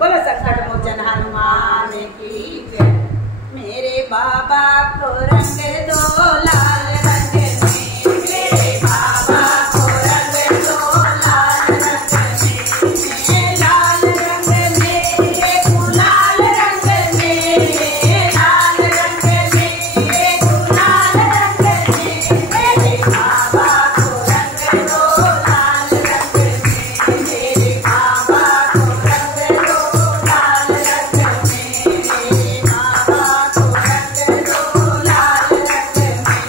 बोलो संकट मोचन हनुमान की जय। मेरे बाबा को रंग दो लाल रंग में, मेरे बाबा को रंग दो लाल रंग में, लाल रंग में गुलाल रंग में, लाल रंग में गुलाल रंग में, मेरे बाबा को रंग दो लाल रंग में, मेरे बाबा को रंग दो लाल रंग में, मेरे बाबा को रंग दो लाल रंग में।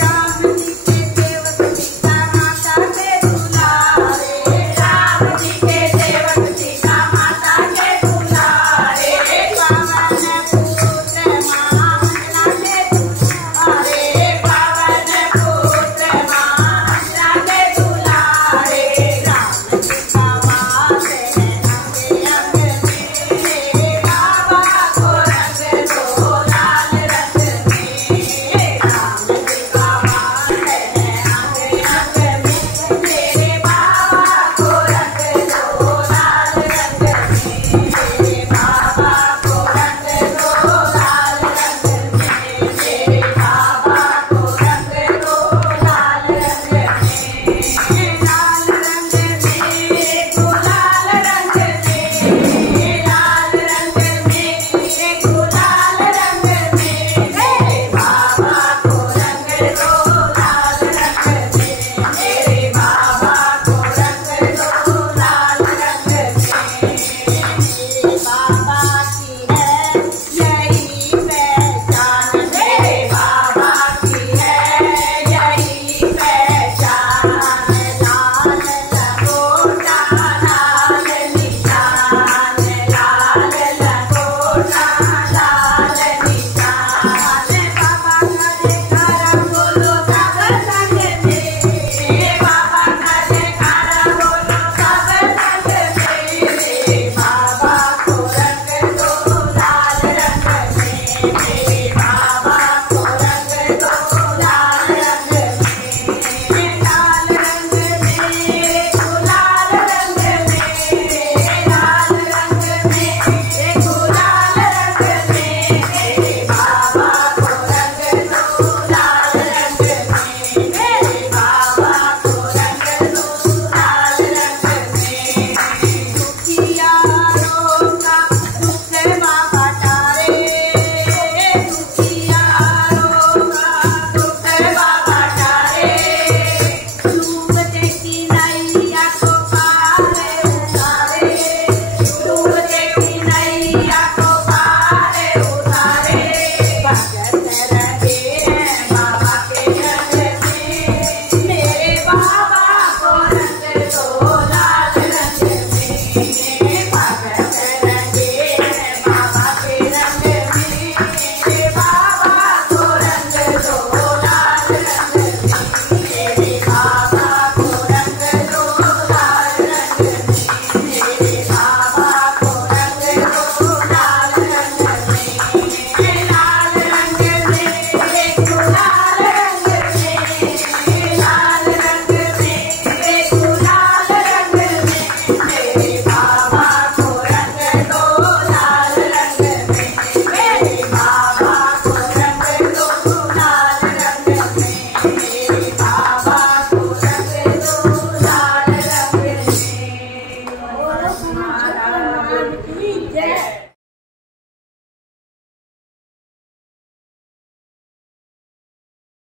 राम जी के सेवक सीता माता के दुलारे, राम जी के सेवक सीता माता के दुलारे, पावन पुत्र महामंडला के दुलारे, पावन पुत्र महामंडला के दुलारे, राम जी का वास है अंग अंग में, मेरे बाबा को रंग दो लाल रंग में, राम जी का वास है अंग अंग में, मेरे बाबा को रंग दो लाल रंग में, मेरे बाबा को रंग दो लाल रंग में, मेरे बाबा को रंग दो लाल रंग में, लाल रंग में गुलाल रंग में, लाल रंग में गुलाल रंग में, मेरे बाबा को रंग दो लाल रंग में, मेरे बाबा को रंग दो लाल रंग में। मेरे बाबा की है यही पहचान, मेरे बाबा की है यही पहचान, लाल लंगोटा लाल निशान, लाल लंगोटा लाल निशान, बाबा करे करम बोलो सब संग में, बाबा करे करम बोलो सब संग में, मेरे बाबा को रंग दो लाल रंग में, मेरे बाबा को रंग दो लाल रंग में, लाल रंग में गुलाल रंग में, लाल रंग में गुलाल रंग में, मेरे बाबा को रंग दो लाल रंग में, मेरे बाबा को रंग दो लाल रंग में। दुखियारों का दुख बाबा टारे, दुखियारों का दुख बाबा टारे, डूबते की नैया को पार उतारे, डूबते की नैया को पार उतारे, भगत रहे हैं बाबा के रंग में, मेरे बाबा को रंग दो लाल रंग में, भगत रहे हैं बाबा के रंग में, मेरे बाबा को रंग दो लाल रंग में, मेरे बाबा को रंग दो लाल रंग में, मेरे बाबा को रंग दो लाल रंग में, लाल रंग में गुलाल रंग में, लाल रंग में गुलाल रंग में, मेरे बाबा को रंग दो लाल रंग में, मेरे बाबा को रंग दो लाल रंग में, मेरे बाबा को रंग दो लाल रंग में। बोलो महाराज की जय।